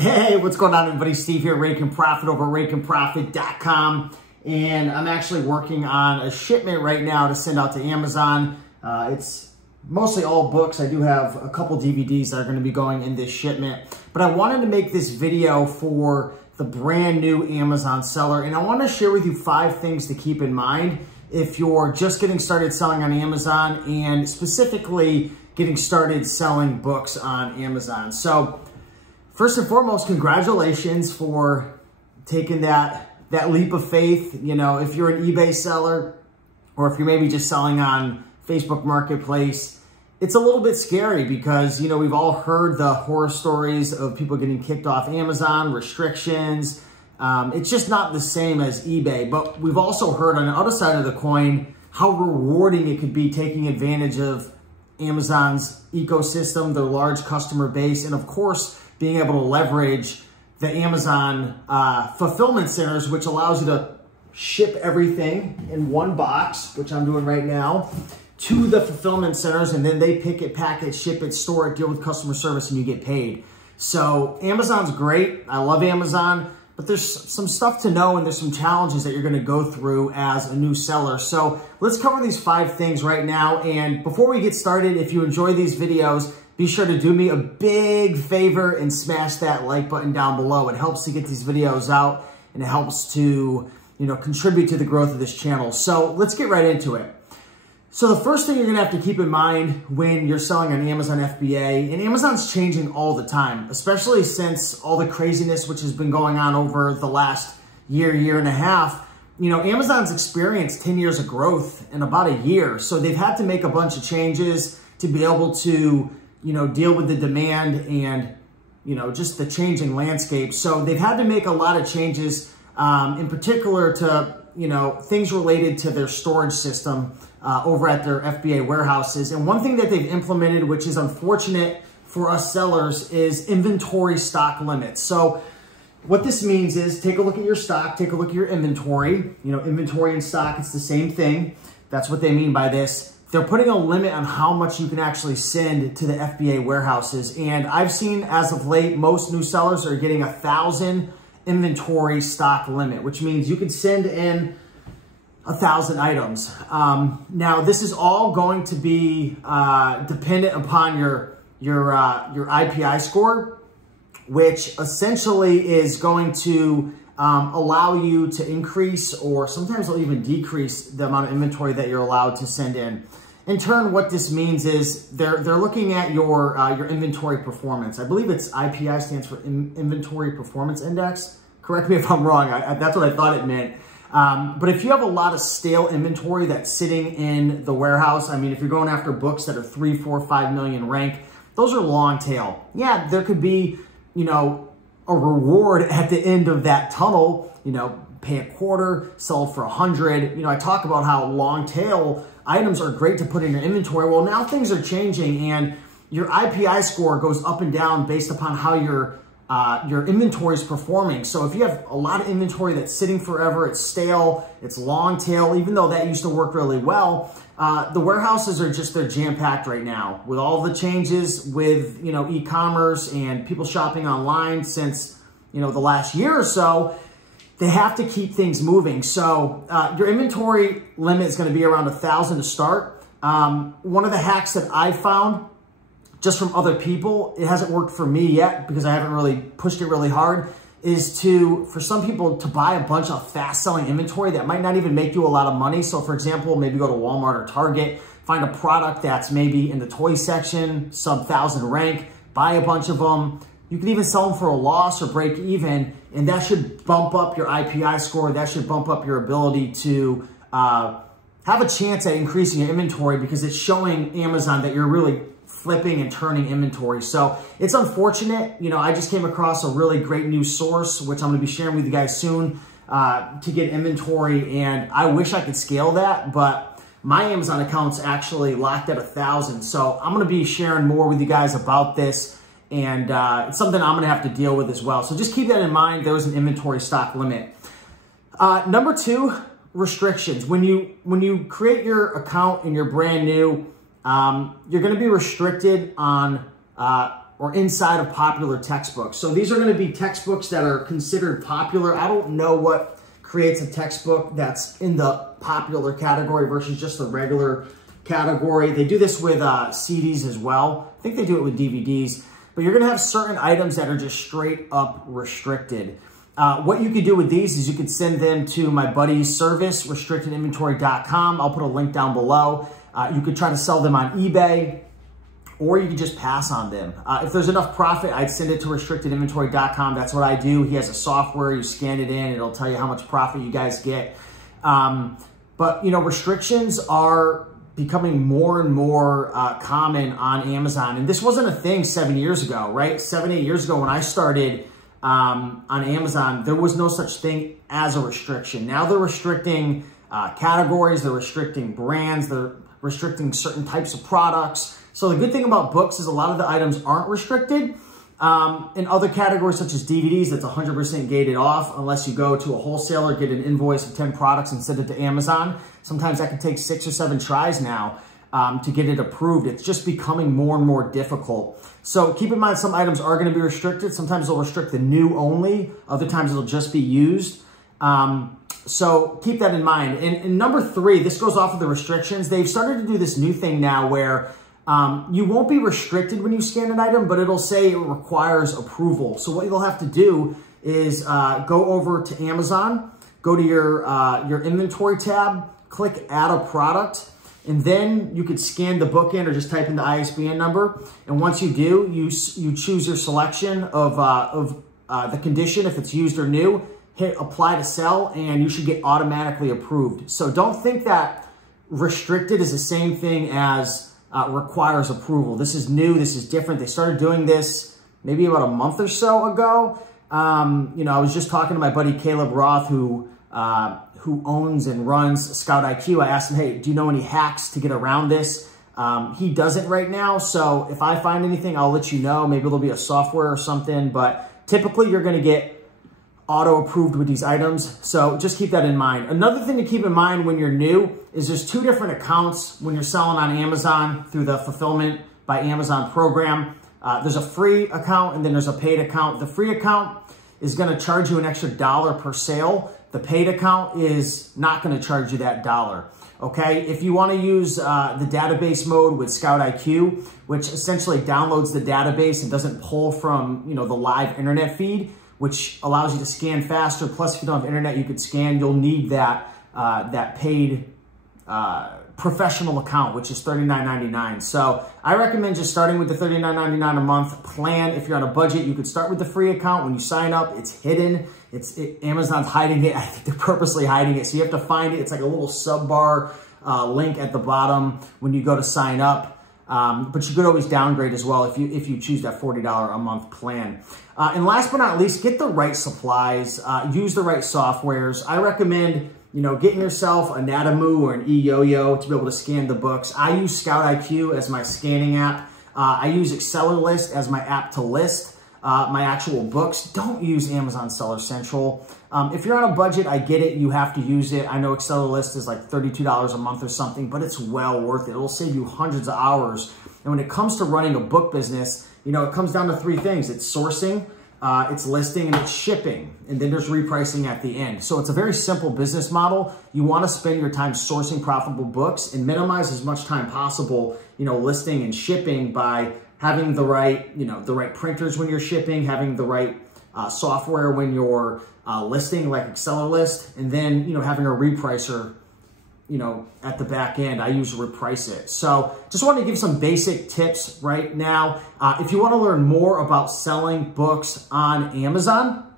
Hey, what's going on, everybody? Steve here, Rake and Profit over rakeandprofit.com. And I'm actually working on a shipment right now to send out to Amazon. It's mostly all books. I do have a couple DVDs that are going to be going in this shipment. But I wanted to make this video for the brand new Amazon seller. And I want to share with you 5 things to keep in mind if you're just getting started selling on Amazon and specifically getting started selling books on Amazon. So first and foremost, congratulations for taking that leap of faith. You know, if you're an eBay seller or if you're maybe just selling on Facebook Marketplace, it's a little bit scary because, you know, we've all heard the horror stories of people getting kicked off Amazon, restrictions. It's just not the same as eBay, but we've also heard on the other side of the coin how rewarding it could be taking advantage of Amazon's ecosystem, their large customer base, and of course, being able to leverage the Amazon fulfillment centers, which allows you to ship everything in one box, which I'm doing right now, to the fulfillment centers, and then they pick it, pack it, ship it, store it, deal with customer service, and you get paid. So Amazon's great. I love Amazon, but there's some stuff to know and there's some challenges that you're gonna go through as a new seller. So let's cover these 5 things right now. And before we get started, if you enjoy these videos, be sure to do me a big favor and smash that like button down below. It helps to get these videos out and it helps to, you know, contribute to the growth of this channel. So let's get right into it. So the first thing you're gonna have to keep in mind when you're selling on Amazon FBA, and Amazon's changing all the time, especially since all the craziness which has been going on over the last year and a half. You know, Amazon's experienced 10 years of growth in about a year. So they've had to make a bunch of changes to be able to, you know, deal with the demand and, you know, just the changing landscape. So they've had to make a lot of changes, in particular to, you know, things related to their storage system over at their FBA warehouses. And one thing that they've implemented, which is unfortunate for us sellers, is inventory stock limits. So what this means is take a look at your stock, take a look at your inventory. You know, inventory and stock, it's the same thing. That's what they mean by this. They're putting a limit on how much you can actually send to the FBA warehouses. And I've seen as of late, most new sellers are getting 1,000 inventory stock limit, which means you can send in 1,000 items. Now, this is all going to be dependent upon your IPI score, which essentially is going to allow you to increase, or sometimes it'll even decrease the amount of inventory that you're allowed to send in. In turn, what this means is they're looking at your inventory performance. I believe it's IPI stands for Inventory Performance Index. Correct me if I'm wrong. That's what I thought it meant. But if you have a lot of stale inventory that's sitting in the warehouse, I mean, if you're going after books that are 3, 4, 5 million rank, those are long tail. Yeah, there could be, you know, a reward at the end of that tunnel, you know, pay a quarter, sell for 100. You know, I talk about how long tail items are great to put in your inventory. Well, now things are changing and your IPI score goes up and down based upon how your inventory is performing. So if you have a lot of inventory that's sitting forever, it's stale, it's long tail, even though that used to work really well, the warehouses are just, they're jam-packed right now with all the changes with, you know, e-commerce and people shopping online since, you know, the last year or so. They have to keep things moving. So your inventory limit is going to be around 1,000 to start. One of the hacks that I found just from other people, it hasn't worked for me yet because I haven't really pushed it really hard, is for some people to buy a bunch of fast selling inventory that might not even make you a lot of money. So for example, maybe go to Walmart or Target, find a product that's maybe in the toy section, sub 1,000 rank, buy a bunch of them. You can even sell them for a loss or break even, and that should bump up your IPI score. That should bump up your ability to have a chance at increasing your inventory because it's showing Amazon that you're really flipping and turning inventory. So it's unfortunate. You know, I just came across a really great new source, which I'm going to be sharing with you guys soon, to get inventory. And I wish I could scale that, but my Amazon account's actually locked at 1,000. So I'm going to be sharing more with you guys about this. And it's something I'm going to have to deal with as well. So just keep that in mind. There was an inventory stock limit. Number 2, restrictions. When you create your account and you're brand new, you're going to be restricted on or inside of popular textbooks. So these are going to be textbooks that are considered popular. I don't know what creates a textbook that's in the popular category versus just the regular category. They do this with CDs as well. I think they do it with DVDs. But you're going to have certain items that are just straight up restricted. What you could do with these is you could send them to my buddy's service, restrictedinventory.com. I'll put a link down below. You could try to sell them on eBay, or you could just pass on them. If there's enough profit, I'd send it to restrictedinventory.com. That's what I do. He has a software. You scan it in. It'll tell you how much profit you guys get. But, you know, restrictions are becoming more and more common on Amazon. And this wasn't a thing 7 years ago, right? 7, 8 years ago when I started on Amazon, there was no such thing as a restriction. Now they're restricting categories, they're restricting brands, they're restricting certain types of products. So the good thing about books is a lot of the items aren't restricted. In other categories such as DVDs, that's 100% gated off unless you go to a wholesaler, get an invoice of 10 products and send it to Amazon. Sometimes that can take 6 or 7 tries now to get it approved. It's just becoming more and more difficult. So keep in mind, some items are going to be restricted. Sometimes they'll restrict the new only. Other times it'll just be used. So keep that in mind. And number 3, this goes off of the restrictions. They've started to do this new thing now where you won't be restricted when you scan an item, but it'll say it requires approval. So what you'll have to do is go over to Amazon, go to your inventory tab, click add a product, and then you could scan the book in or just type in the ISBN number. And once you do, you choose your selection of the condition, if it's used or new, hit apply to sell, and you should get automatically approved. So don't think that restricted is the same thing as requires approval. This is new. This is different. They started doing this maybe about a month or so ago. You know, I was just talking to my buddy Caleb Roth, who owns and runs Scout IQ. I asked him, hey, do you know any hacks to get around this? He doesn't right now. So if I find anything, I'll let you know. Maybe there'll be a software or something, but typically you're going to get auto approved with these items. So just keep that in mind. Another thing to keep in mind when you're new is there's 2 different accounts when you're selling on Amazon through the Fulfillment by Amazon program. There's a free account and then there's a paid account. The free account is going to charge you an extra $1 per sale. The paid account is not going to charge you that $1. Okay, if you want to use the database mode with Scout IQ, which essentially downloads the database and doesn't pull from, you know, the live internet feed, which allows you to scan faster. Plus, if you don't have internet, you could scan. You'll need that that paid professional account, which is $39.99. So I recommend just starting with the $39.99 a month plan. If you're on a budget, you could start with the free account. When you sign up, it's hidden. Amazon's hiding it. I think they're purposely hiding it. So you have to find it. It's like a little sub bar link at the bottom when you go to sign up. But you could always downgrade as well if you choose that $40 a month plan. And last but not least, get the right supplies, use the right softwares. I recommend, you know, getting yourself a Natamu or an eYoYo to be able to scan the books. I use Scout IQ as my scanning app. I use AccelerList as my app to list my actual books. Don't use Amazon Seller Central. If you're on a budget, I get it. You have to use it. I know AccelerList is like $32 a month or something, but it's well worth it. It'll save you hundreds of hours. And when it comes to running a book business, you know, it comes down to 3 things. It's sourcing, it's listing, and it's shipping. And then there's repricing at the end. So it's a very simple business model. You want to spend your time sourcing profitable books and minimize as much time possible, you know, listing and shipping by having the right, you know, the right printers when you're shipping, having the right software when you're listing, like AccelerList, and then, you know, having a repricer, you know, at the back end. I use Reprice It. So just want to give some basic tips right now. If you want to learn more about selling books on Amazon,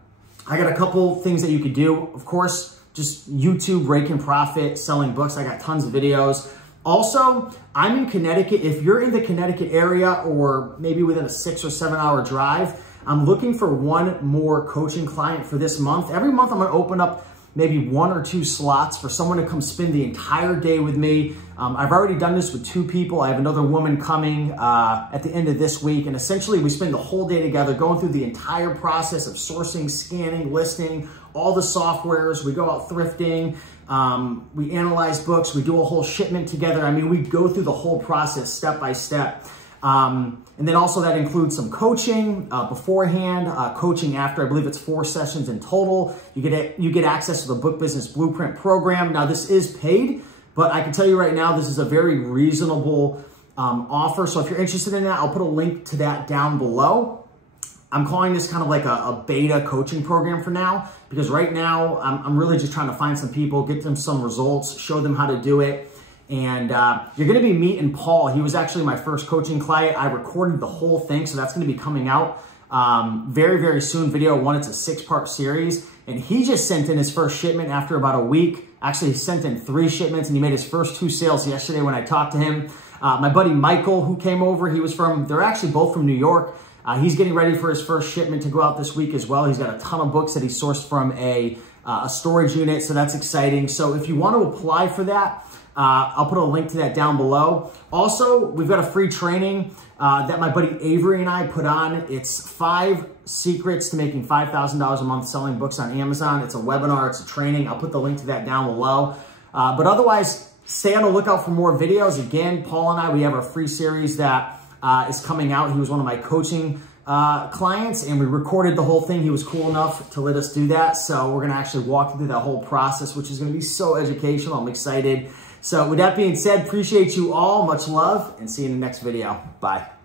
I got a couple things that you could do. Of course, just YouTube, Rake and Profit, selling books. I got tons of videos. Also, I'm in Connecticut. If you're in the Connecticut area or maybe within a 6 or 7 hour drive, I'm looking for one more coaching client for this month. Every month I'm going to open up maybe 1 or 2 slots for someone to come spend the entire day with me. I've already done this with 2 people. I have another woman coming at the end of this week. And essentially we spend the whole day together going through the entire process of sourcing, scanning, listing, all the softwares. We go out thrifting. We analyze books. We do a whole shipment together. I mean, we go through the whole process step by step. And then also that includes some coaching beforehand, coaching after. I believe it's 4 sessions in total. You get access to the Book Business Blueprint program. Now this is paid, but I can tell you right now, this is a very reasonable offer. So if you're interested in that, I'll put a link to that down below. I'm calling this kind of like a beta coaching program for now, because right now I'm really just trying to find some people, get them some results, show them how to do it. And you're gonna be meeting Paul. He was actually my first coaching client. I recorded the whole thing, so that's gonna be coming out very, very soon. Video 1, it's a 6-part series. And he just sent in his first shipment after about a week. Actually, he sent in 3 shipments and he made his first 2 sales yesterday when I talked to him. My buddy Michael, who came over, they're actually both from New York. He's getting ready for his first shipment to go out this week as well. He's got a ton of books that he sourced from a storage unit, so that's exciting. So if you want to apply for that, I'll put a link to that down below. Also, we've got a free training that my buddy Avery and I put on. It's 5 secrets to making $5,000 a month selling books on Amazon. It's a webinar, it's a training. I'll put the link to that down below. But otherwise, stay on the lookout for more videos. Again, Paul and I, we have our free series that is coming out. He was one of my coaching clients, and we recorded the whole thing. He was cool enough to let us do that. So we're gonna actually walk through that whole process, which is gonna be so educational. I'm excited. So with that being said, appreciate you all. Much love, and see you in the next video. Bye.